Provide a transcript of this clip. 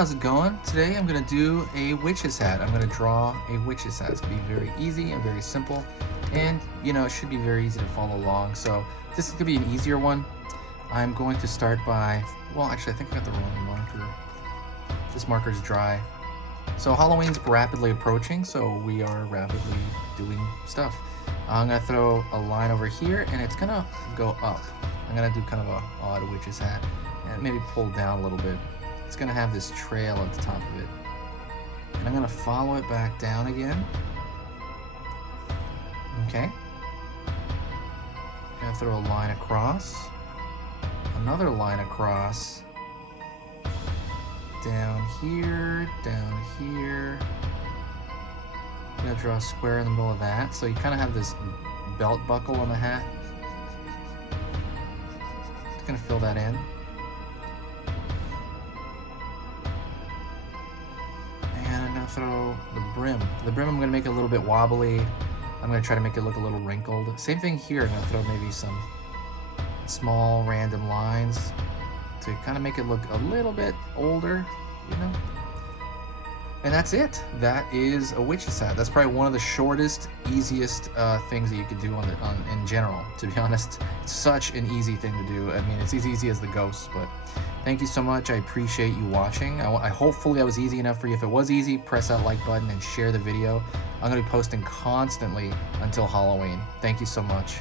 how's it going? Today I'm gonna do a witch's hat. I'm gonna draw a witch's hat. It's gonna be very easy and very simple, and you know, it should be very easy to follow along. So this is gonna be an easier one. I'm going to start by, well, actually I think I got the wrong marker. This marker's dry. So Halloween's rapidly approaching, so we are rapidly doing stuff. I'm gonna throw a line over here and it's gonna go up. I'm gonna do kind of a odd witch's hat and maybe pull down a little bit. It's gonna have this trail at the top of it. And I'm gonna follow it back down again. Okay. I'm gonna throw a line across. Another line across. Down here, down here. I'm gonna draw a square in the middle of that. So you kind of have this belt buckle on the hat. Just gonna fill that in. And I'm gonna throw the brim. The brim I'm gonna make it a little bit wobbly. I'm gonna try to make it look a little wrinkled. Same thing here, I'm gonna throw maybe some small random lines to kind of make it look a little bit older, you know? And that's it. That is a witch's hat. That's probably one of the shortest, easiest things that you could do in general, to be honest. It's such an easy thing to do. I mean, it's as easy as the ghosts, but thank you so much. I appreciate you watching. Hopefully I was easy enough for you. If it was easy, press that like button and share the video. I'm gonna be posting constantly until Halloween. Thank you so much.